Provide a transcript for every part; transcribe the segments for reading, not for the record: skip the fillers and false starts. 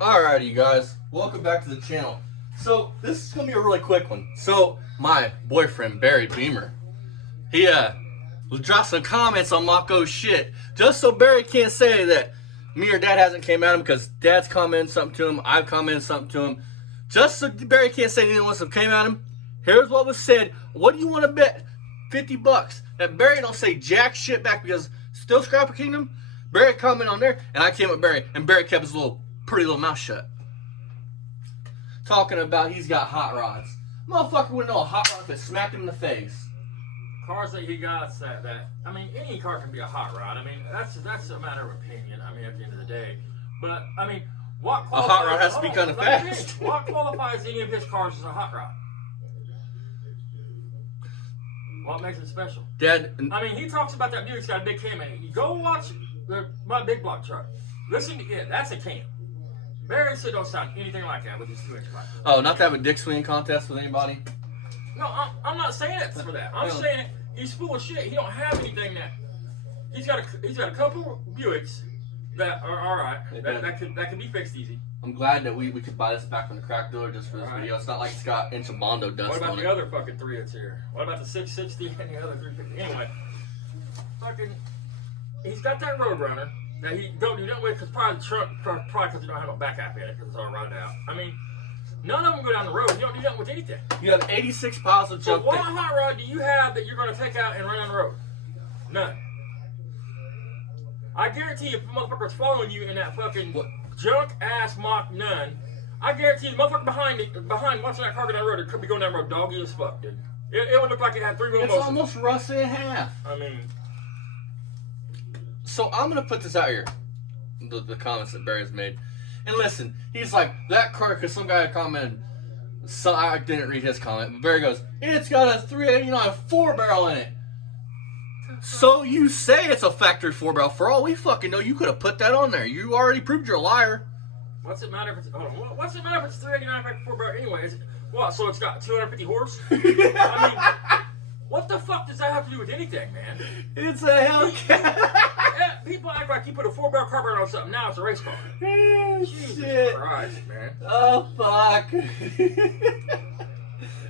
Alrighty, you guys, welcome back to the channel. So this is gonna be a really quick one. So my boyfriend Barry Beamer, he dropped some comments on mach0 shit, just so Barry can't say that me or Dad hasn't came at him, because Dad's commented something to him, I've commented something to him. Just so Barry can't say anyone else came at him. Here's what was said. What do you want to bet? $50 that Barry don't say jack shit back, because still Scrapper Kingdom. Barry commented on there, and I came with Barry, and Barry kept his pretty little mouth shut. Talking about he's got hot rods. Motherfucker wouldn't know a hot rod if it smacked him in the face. Cars that he got I mean, any car can be a hot rod. I mean, that's a matter of opinion. I mean, at the end of the day, but I mean, what qualifies, a hot rod has to be kind of fast. What qualifies any of his cars as a hot rod? What makes it special? Dad, I mean, he talks about that dude's got a big cam. You go watch my big block truck. Listen to it. That's a cam. Barry said don't sound anything like that with his 2-inch pipe. Oh, not to have a dick swinging contest with anybody? No, I'm not saying it for that. I'm saying he's full of shit. He don't have anything that he's got a couple Buicks that are all right. That could be fixed easy. I'm glad that we could buy this back from the crack dealer just for this video. It's not like it's got inch of Bondo dust on it. What about the other fucking 3 that's here? What about the 660 and the other 350? Anyway, he's got that Roadrunner that he don't do nothing with, because probably the trunk, because he don't have no back half in it, because it's all rotted out. I mean, none of them go down the road. You don't do nothing with anything. You have 86 piles of junk. So what hot rod do you have that you're going to take out and run on the road? None. I guarantee you, if a motherfucker's following you in that fucking junk ass Mach none, I guarantee you the motherfucker behind watching that car go down the road, it could be going down the road doggy as fuck, dude. It would look like it had 3 wheel motions. It's almost rusted in half. I mean, so I'm gonna put this out here, the comments that Barry's made, and listen. He's like, that car, because some guy commented. So I didn't read his comment, but Barry goes, it's got a 389 4-barrel in it. So you say it's a factory 4-barrel. For all we fucking know, you could have put that on there. You already proved you're a liar. What's it matter if it's 389 factory 4-barrel anyway? What? So it's got 250 horse? I mean, what the fuck does that have to do with anything, man? It's a Hellcat. People act like you put a 4-barrel carburetor on something. Now it's a race car. Oh, Jesus shit. Christ, man. Oh, fuck.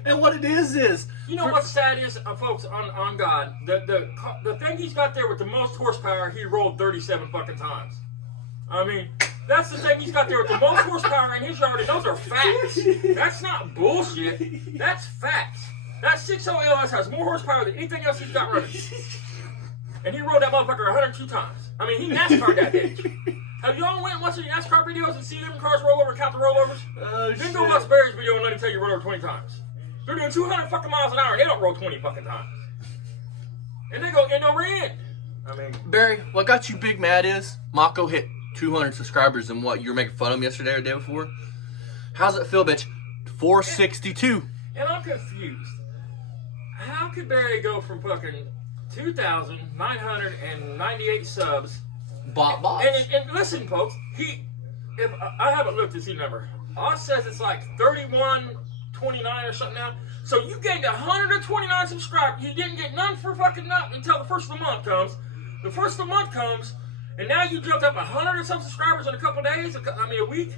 And what it is... You know what's sad is, folks, on God, the thing he's got there with the most horsepower, he rolled 37 fucking times. I mean, that's the thing he's got there with the most horsepower in his yard, and those are facts. That's not bullshit. That's facts. That 60 LS has more horsepower than anything else he's got running. And he rode that motherfucker 102 times. I mean, he NASCAR'd that bitch. Have y'all went and watched the NASCAR videos and seen them cars roll over and count the rollovers? Then go watch Barry's video and let him tell you run over 20 times. They're doing 200 fucking miles an hour and they don't roll 20 fucking times. And they go in over in. I mean, Barry, what got you big mad is mach0 hit 200 subscribers and what, you were making fun of him yesterday or the day before? How's it feel, bitch? 462. And I'm confused. How could Barry go from fucking 2,998 subs? Bots. And listen, folks, if I haven't looked to see the number. Oz says it's like 3129 or something now. So you gained 129 subscribers. You didn't get none for fucking nothing until the first of the month comes. The first of the month comes, and now you jumped up 100 or some subscribers in a couple days. I mean, a week.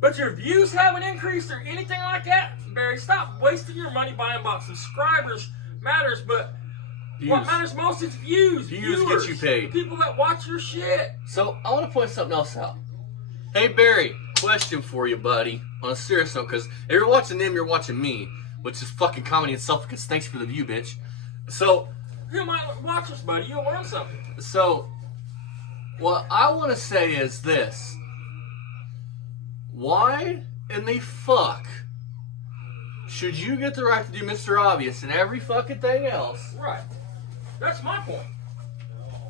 But your views haven't increased or anything like that. Barry, stop wasting your money buying bots. Subscribers matters, but views. What matters most is views. Views get you paid. The people that watch your shit. So I want to point something else out. Hey Barry, question for you, buddy. On a serious note, because if you're watching them, you're watching me, which is fucking comedy itself. Because thanks for the view, bitch. So you might watch us, buddy. You'll learn something. So what I want to say is this. Why in the fuck should you get the right to do Mr. Obvious and every fucking thing else? Right. That's my point.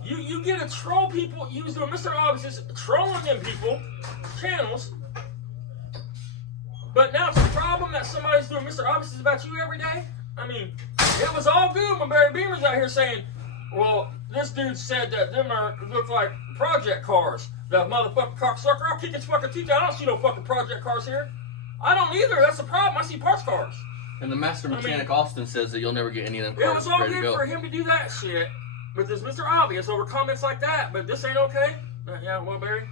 You get to troll people, use the Mr. Obvious, trolling them people, channels. But now it's a problem that somebody's doing Mr. Obvious about you every day? I mean, it was all good when Barry Beamer's out here saying, well, this dude said that them look like project cars. That motherfucking cocksucker, I'll kick his fucking teeth out. I don't see no fucking project cars here. I don't either. That's the problem. I see parts cars. And the master mechanic Austin says that you'll never get any of them cars. It was all good for him to do that shit with this Mr. Obvious over comments like that, but this ain't okay. Yeah, well, Barry,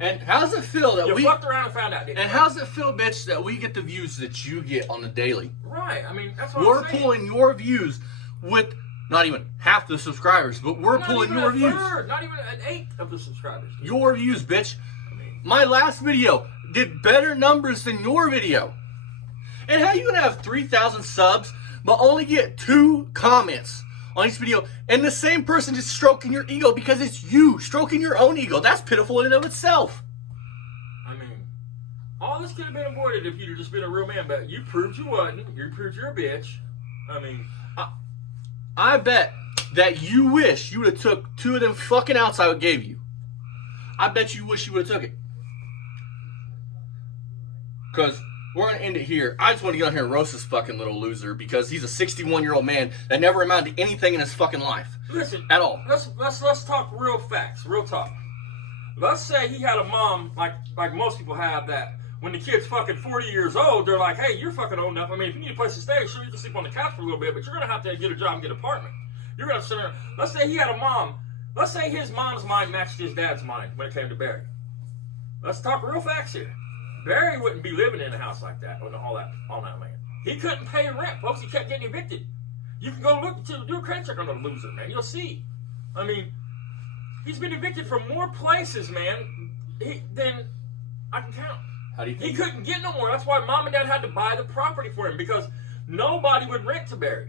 And how does it feel that you fucked around and found out, didn't and you? how does it feel, bitch, that we get the views that you get on the daily? Right. I mean, that's what We're I'm saying. pulling your views with not even half the subscribers, but we're Not pulling even your a views. third, not even an eighth of the subscribers. Dude. Your views, bitch. I mean, My last video did better numbers than your video. And how you gonna have 3,000 subs but only get 2 comments on each video, and the same person just stroking your ego because it's you stroking your own ego? That's pitiful in and of itself. I mean, all this could have been avoided if you'd have just been a real man, but you proved you wasn't. You proved you're a bitch. I mean, I bet that you wish you would have took 2 of them fucking outs I gave you. I bet you wish you would have took it. Because we're going to end it here. I just want to get on here and roast this fucking little loser because he's a 61-year-old man that never amounted to anything in his fucking life. listen, At all. Let's talk real facts, real talk. Let's say he had a mom like most people have, that when the kid's fucking 40 years old, they're like, hey, you're fucking old enough. I mean, if you need a place to stay, sure, you can sleep on the couch for a little bit, but you're going to have to get a job and get an apartment. You're going to sit there. Let's say he had a mom. Let's say his mom's mind matched his dad's mind when it came to Barry. Let's talk real facts here. Barry wouldn't be living in a house like that on all that land. He couldn't pay rent, folks. He kept getting evicted. You can go do a credit check on the loser, man. You'll see. I mean, he's been evicted from more places, man, than I can count. How do you think? He couldn't get no more. That's why mom and dad had to buy the property for him, because nobody would rent to Barry.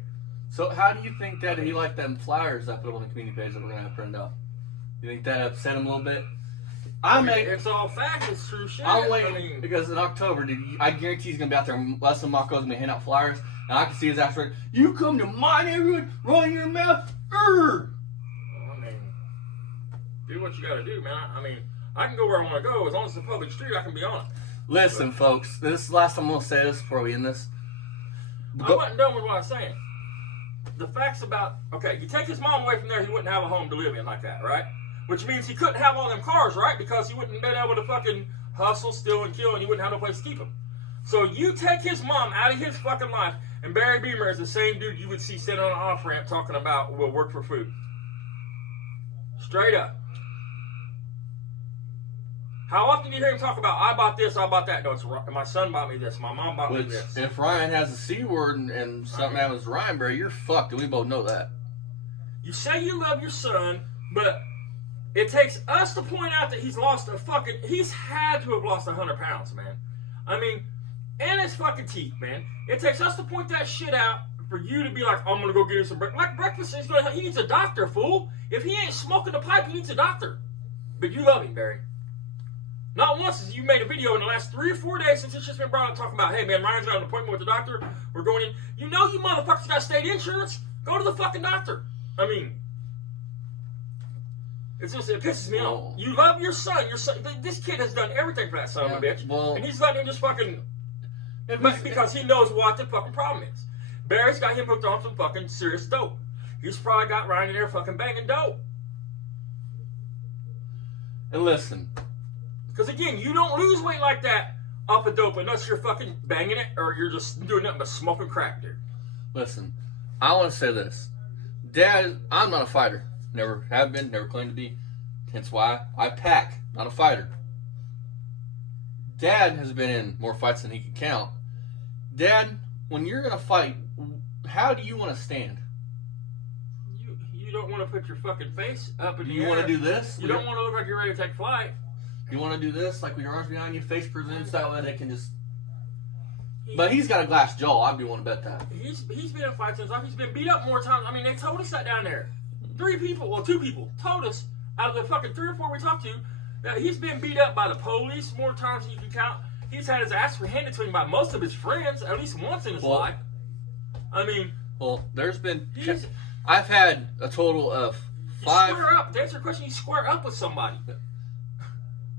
So how do you think that he liked them flyers I put on the community page that we're going to have printed out? You think that upset him a little bit? It's all fact. It's true shit. I'm waiting I mean, because in October, dude, I guarantee he's gonna be out there. Les and mach0's gonna be handing out flyers, and I can see his ass right. You come to my neighborhood, run your mouth. I mean, do what you got to do, man. I mean, I can go where I want to go as long as it's a public street. I can be on it. Listen, folks, this is the last time I'm gonna say this before we end this. I wasn't done with what I was saying. The facts about, okay, you take his mom away from there, he wouldn't have a home to live in like that, right? Which means he couldn't have all them cars, right? Because he wouldn't have been able to fucking hustle, steal, and kill, and he wouldn't have no place to keep him. So you take his mom out of his fucking life, and Barry Beamer is the same dude you would see sitting on an off-ramp talking about will work for food. Straight up. How often do you hear him talk about, I bought this, I bought that? No, it's my son bought me this, my mom bought me this. If Ryan has a C word and something happens to Ryan, bro, you're fucked, and we both know that. You say you love your son, but it takes us to point out that he's had to have lost 100 pounds, man. I mean, and his fucking teeth, man. It takes us to point that shit out for you to be like, I'm gonna go get him some breakfast. Like breakfast, he needs a doctor, fool. If he ain't smoking the pipe, he needs a doctor. But you love him, Barry. Not once has you made a video in the last 3 or 4 days since it's just been brought up talking about, hey man, Ryan's got an appointment with the doctor. We're going in. You know you motherfuckers got state insurance. Go to the fucking doctor. I mean, it pisses me off. You love your son. This kid has done everything for that son of a bitch. And he's letting him just fucking, because he knows what the fucking problem is. Barry's got him hooked on some fucking serious dope. He's probably got Ryan in there fucking banging dope. And listen. Because again, you don't lose weight like that off of dope unless you're fucking banging it or you're just doing nothing but smoking crack, dude. Listen, I want to say this. Dad, I'm not a fighter. Never have been, never claimed to be. Hence why I pack, not a fighter. Dad has been in more fights than he can count. Dad, when you're going to fight, how do you want to stand? You don't want to put your fucking face up in the air. You want to do this? You don't want to look like you're ready to take flight. You want to do this, like with your arms behind you, face presents that way they can just... But he's got a glass jaw. I do want to bet that. He's been in fights and stuff. He's been beat up more times. I mean, they told us that down there. 2 people told us out of the fucking 3 or 4 we talked to that he's been beat up by the police more times than you can count. He's had his ass handed to him by most of his friends at least once in his life. I mean, there's been... I've had a total of 5... Square up. To answer your question, you square up with somebody.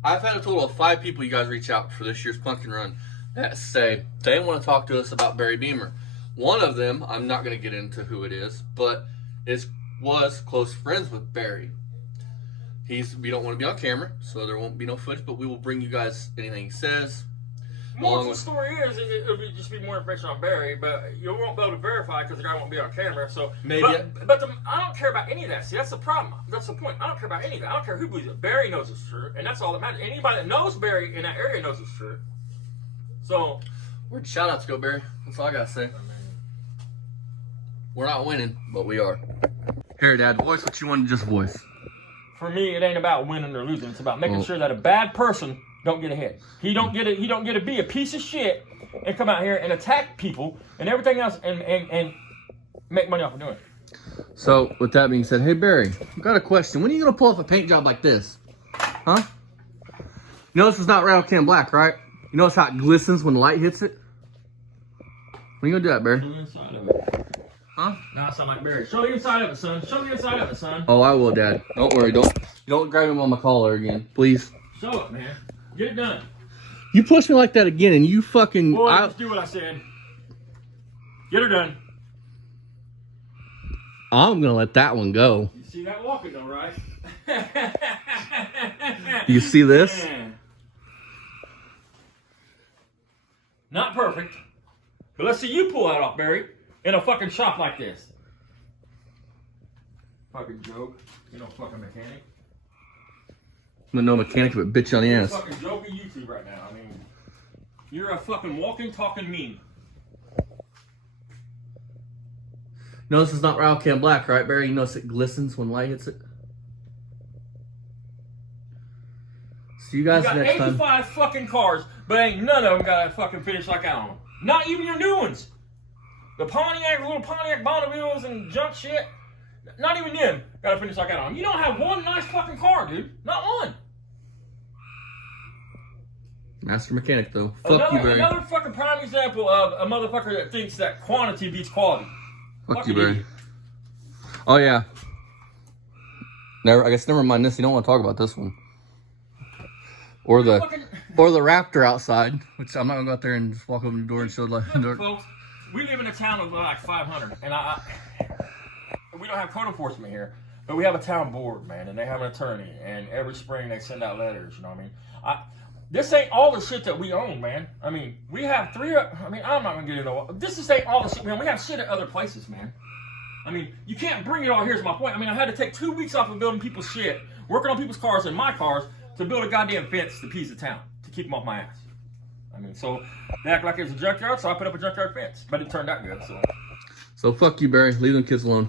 I've had a total of 5 people you guys reach out for this year's pumpkin run that say they want to talk to us about Barry Beamer. One of them, I'm not going to get into who it is, but was close friends with Barry. We don't want to be on camera, so there won't be no footage, but we will bring you guys anything he says. More of the story is, it'll just be more information on Barry, but you won't be able to verify because the guy won't be on camera. So Maybe. But I don't care about any of that. See, that's the problem. That's the point. I don't care about any of that. I don't care who believes it. Barry knows it's true, and that's all that matters. Anybody that knows Barry in that area knows it's true. So, where'd shout outs go, Barry? That's all I gotta say. We're not winning, but we are. Here, Dad, voice what you want to just voice. for me, it ain't about winning or losing. It's about making sure that a bad person don't get ahead. He don't get to be a piece of shit and come out here and attack people and everything else and make money off of doing it. So, with that being said, hey Barry, I've got a question. When are you gonna pull off a paint job like this? Huh? You know this is not rattle can black, right? You notice how it glistens when the light hits it? When you gonna do that, Barry? Show the inside of it. Huh? Now I sound like Barry. Show the inside of it, son. Show the inside of it, son. Oh, I will, Dad. Don't worry. Don't grab him on my collar again, please. Show it, man. Get it done. You push me like that again, and you fucking. Boy, just do what I said. Get her done. I'm gonna let that one go. You see that walking though, right? You see this? Yeah. Not perfect. But let's see you pull that off, Barry, in a fucking shop like this. Fucking joke. You know, fucking mechanic. I'm no mechanic, but bitch on the You're a ass. fucking joke of YouTube right now. I mean, you're a fucking walking, talking meme. No, this is not rattle can black, right, Barry? You notice it glistens when light hits it? See you guys You got next 85 time. fucking cars, but ain't none of them got a fucking finish like I own. Not even your new ones. The Pontiac, little Pontiac Bonnevilles and junk shit. Not even them got a finish like I own. You don't have one nice fucking car, dude. Not one. Master mechanic, though. Fuck you, Barry. Another fucking prime example of a motherfucker that thinks that quantity beats quality. Fuck you, Fucking Barry. idiot. Oh, yeah. Never mind this. You don't want to talk about this one. Or the raptor outside, which I'm not going to go out there and just walk over the door and show the door. Folks, we live in a town of like 500, and we don't have code enforcement here, but we have a town board, man, and they have an attorney, and every spring they send out letters, you know what I mean? This ain't all the shit that we own, man. I mean, we have I'm not going to get into it. This ain't all the shit, man. We have shit at other places, man. I mean, you can't bring it all. Here's my point. I mean, I had to take 2 weeks off of building people's shit, working on people's cars and my cars, to build a goddamn fence to piece the town, to keep them off my ass. I mean, so they act like it was a junkyard, so I put up a junkyard fence. But it turned out good, so. So fuck you, Barry. Leave them kids alone.